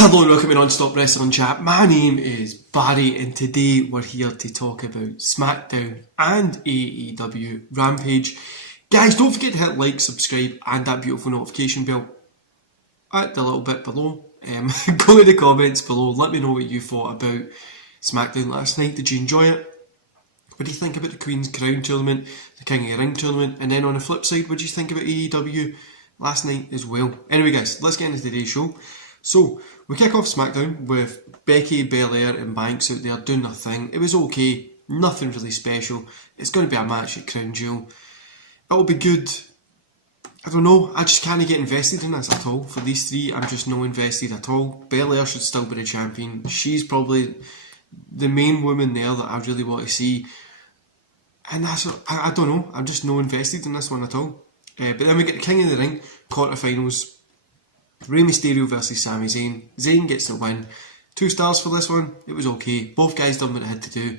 Hello and welcome to Non-Stop Wrestling Chat. My name is Barry and today we're here to talk about Smackdown and AEW Rampage. Guys, don't forget to hit like, subscribe and that beautiful notification bell at the little bit below. Go in the comments below, let me know what you thought about Smackdown last night. Did you enjoy it? What do you think about the Queen's Crown tournament, the King of the Ring tournament, and then on the flip side, what do you think about AEW last night as well? Anyway guys, let's get into today's show. So, we kick off SmackDown with Becky, Belair and Banks out there doing their thing. It was okay, nothing really special. It's going to be a match at Crown Jewel. It'll be good. I don't know, I just can't get invested in this at all. For these three, I'm just not invested at all. Belair should still be the champion. She's probably the main woman there that I really want to see. And I don't know, I'm just not invested in this one at all. But then we get the King of the Ring, quarterfinals. Rey Mysterio versus Sami Zayn. Zayn gets the win. 2 stars for this one. It was okay. Both guys done what they had to do.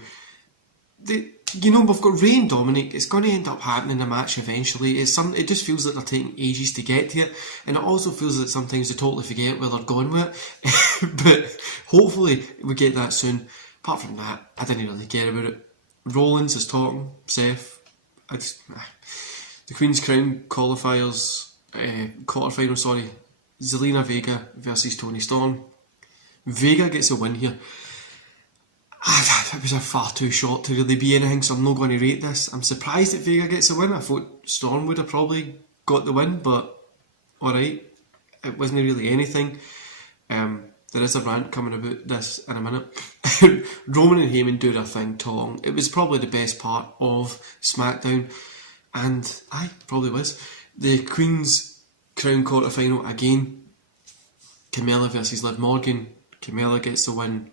We've got Rey and Dominic. It's going to end up happening in a match eventually. It just feels like they're taking ages to get to it. And it also feels like sometimes they totally forget where they're going with it. But hopefully we get that soon. Apart from that, I didn't really care about it. Rollins is talking. Seth. The Queen's Crown qualifiers. Quarterfinal, sorry. Zelina Vega versus Toni Storm. Vega gets a win here. It was a far too short to really be anything, so I'm not going to rate this. I'm surprised that Vega gets a win. I thought Storm would have probably got the win, but alright. It wasn't really anything. There is a rant coming about this in a minute. Roman and Heyman do their thing talking. It was probably the best part of SmackDown, and probably was. The Queen's Crown quarterfinal again. Carmella versus Liv Morgan. Carmella gets the win.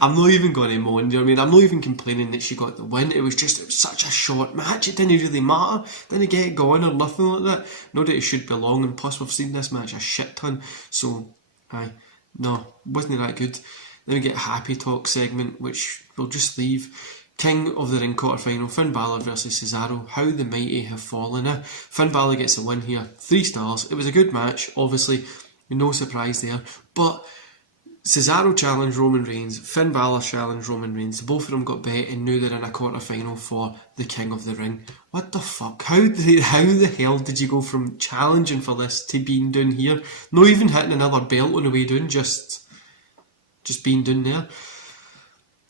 I'm not even going to moan, do you know what I mean? I'm not even complaining that she got the win. It was such a short match, it didn't really matter. Didn't get it going or nothing like that. Not that it should be long, and plus we've seen this match a shit ton. So, wasn't that good. Then we get a Happy Talk segment, which we'll just leave. King of the Ring quarterfinal, Finn Balor versus Cesaro. How the mighty have fallen. Finn Balor gets a win here, 3 stars. It was a good match, obviously, no surprise there. But Cesaro challenged Roman Reigns, Finn Balor challenged Roman Reigns. Both of them got bet, and now they're in a quarterfinal for the King of the Ring. What the fuck? How the hell did you go from challenging for this to being down here? Not even hitting another belt on the way down, just being down there.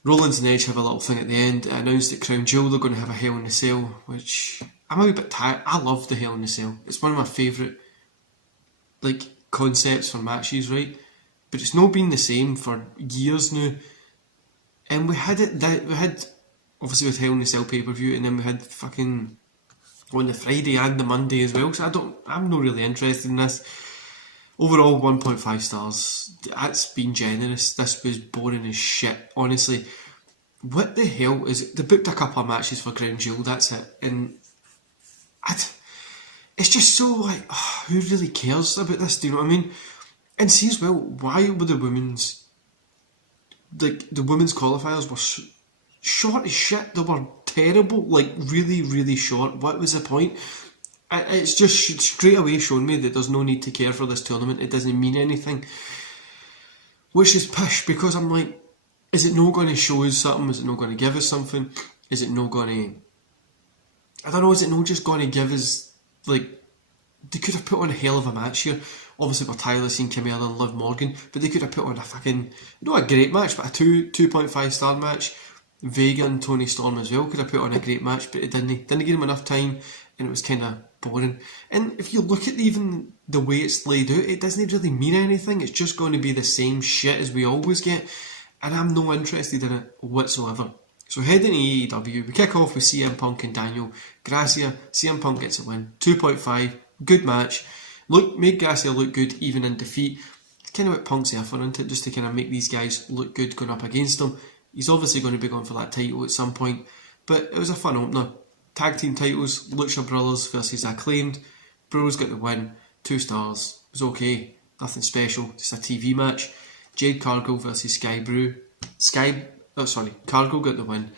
Rollins and Edge have a little thing at the end. It announced at Crown Jewel they're going to have a Hell in a Cell, which I'm a wee bit tired. I love the Hell in a Cell. It's one of my favourite concepts for matches, right? But it's not been the same for years now. And we had obviously with Hell in a Cell pay-per-view, and then we had fucking on the Friday and the Monday as well. So I'm not really interested in this. Overall, 1.5 stars. That's been generous. This was boring as shit, honestly. What the hell is it? They booked a couple of matches for Crown Jewel, that's it. And it's just so who really cares about this? Do you know what I mean? And see as well, why were the women's qualifiers were short as shit? They were terrible, really, really short. What was the point? It's just straight away shown me that there's no need to care for this tournament. It doesn't mean anything. Which is pish, because I'm like, is it not going to show us something? Is it not going to give us something? Is it not going to... I don't know, is it not just going to give us, they could have put on a hell of a match here. Obviously for Tyler, seeing Carmella and Liv Morgan, but they could have put on a fucking, not a great match, but a 2.5 star match. Vega and Toni Storm as well could have put on a great match, but it didn't give them enough time, and it was kind of boring. And if you look at even the way it's laid out, it doesn't really mean anything. It's just going to be the same shit as we always get, and I'm no interested in it whatsoever. So heading to AEW, we kick off with CM Punk and Daniel Garcia. CM Punk gets a win, 2.5, good match. Made Garcia look good even in defeat. It's kind of what Punk's there for, isn't it? Just to kind of make these guys look good going up against him. He's obviously going to be going for that title at some point, but it was a fun opener. Tag team titles, Lucha Brothers versus Acclaimed. Bros got the win, 2 stars. It was okay, nothing special, just a TV match. Jade Cargill versus Cargill got the win.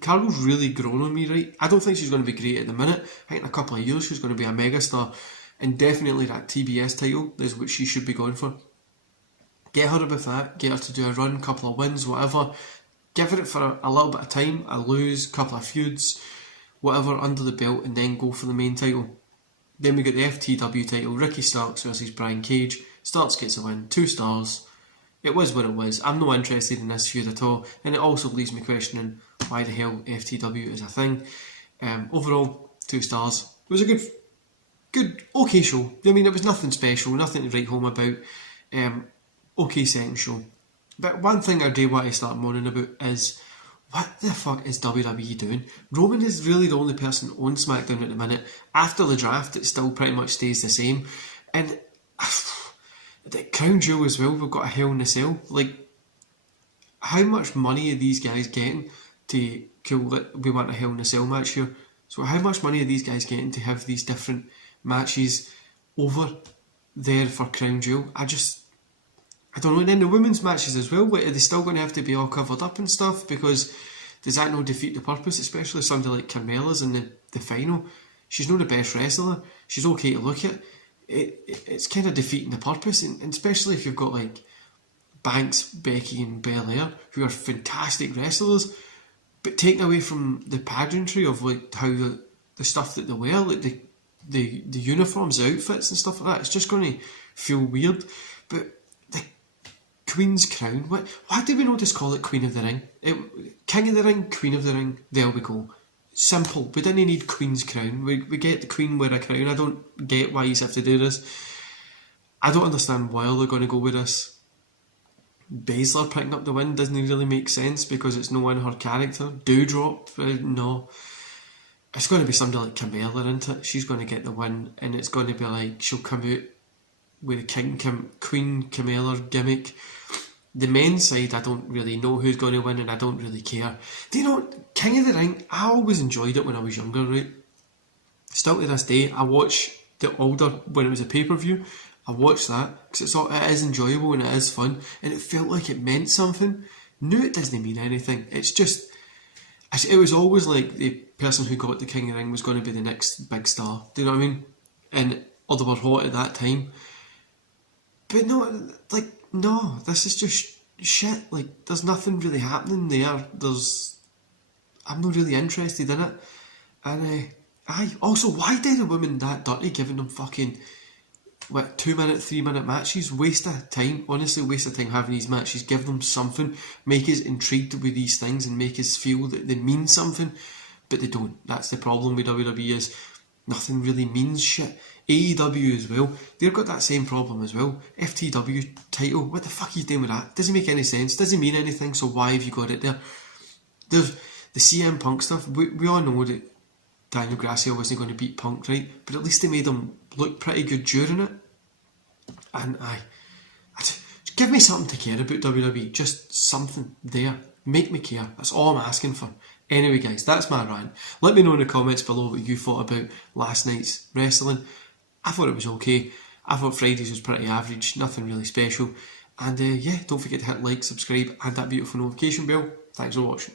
Cargill's really grown on me, right? I don't think she's going to be great at the minute. I think in a couple of years she's going to be a megastar. and definitely that TBS title is what she should be going for. Get her with that, get her to do a run, couple of wins, whatever. Give her it for a little bit of time, a lose, couple of feuds, whatever, under the belt, and then go for the main title. Then we get the FTW title, Ricky Starks versus Brian Cage. Starks gets a win, 2 stars. It was what it was. I'm not interested in this feud at all, and it also leaves me questioning why the hell FTW is a thing. Overall, 2 stars. It was a good, okay show. I mean, it was nothing special, nothing to write home about. Okay second show. But one thing I do want to start moaning about is, what the fuck is WWE doing? Roman is really the only person on SmackDown at the minute. After the draft, it still pretty much stays the same. And the Crown Jewel as well, we've got a Hell in a Cell. Like, how much money are these guys getting to, we want a Hell in a Cell match here. So how much money are these guys getting to have these different matches over there for Crown Jewel? I don't know. And then the women's matches as well, are they still going to have to be all covered up and stuff? Because does that not defeat the purpose? Especially somebody like Carmella's in the final. She's not the best wrestler. She's okay to look at. It's kind of defeating the purpose. And especially if you've got like Banks, Becky and Belair, who are fantastic wrestlers, but taken away from the pageantry of like how the stuff that they wear, like the uniforms, the outfits and stuff like that, it's just going to feel weird. But the Queen's Crown, why do we not just call it Queen of the Ring? King of the Ring, Queen of the Ring, there we go. Simple. We didn't need Queen's Crown. We get the Queen wear a crown. I don't get why you have to do this. I don't understand why they're going to go with this. Baszler picking up the win doesn't really make sense because it's no in her character. Doudrop, no. It's going to be somebody like Carmella, isn't it? She's going to get the win, and it's going to be like she'll come out with a Queen Carmella gimmick. The men's side, I don't really know who's going to win, and I don't really care. Do you know, King of the Ring, I always enjoyed it when I was younger, right? Still to this day, I watch the older, when it was a pay-per-view, I watched that, because it is enjoyable and it is fun, and it felt like it meant something. No, it doesn't mean anything. It's just, it was always like the person who got the King of the Ring was going to be the next big star. Do you know what I mean? Or they were hot at that time. But no, like, no, this is just shit. Like, there's nothing really happening there. I'm not really interested in it. And, also, why did the women that dirty giving them fucking, 2-minute, 3-minute matches? Waste of time. Honestly, waste of time having these matches. Give them something. Make us intrigued with these things and make us feel that they mean something. But they don't. That's the problem with WWE is nothing really means shit. AEW as well, they've got that same problem as well. FTW title, what the fuck are you doing with that? Doesn't make any sense, doesn't mean anything, so why have you got it there? There's the CM Punk stuff, we all know that Daniel Garcia wasn't going to beat Punk, right? But at least they made him look pretty good during it. And give me something to care about, WWE, just something there. Make me care, that's all I'm asking for. Anyway guys, that's my rant. Let me know in the comments below what you thought about last night's wrestling. I thought it was okay. I thought Fridays was pretty average, nothing really special. And yeah, don't forget to hit like, subscribe and that beautiful notification bell. Thanks for watching.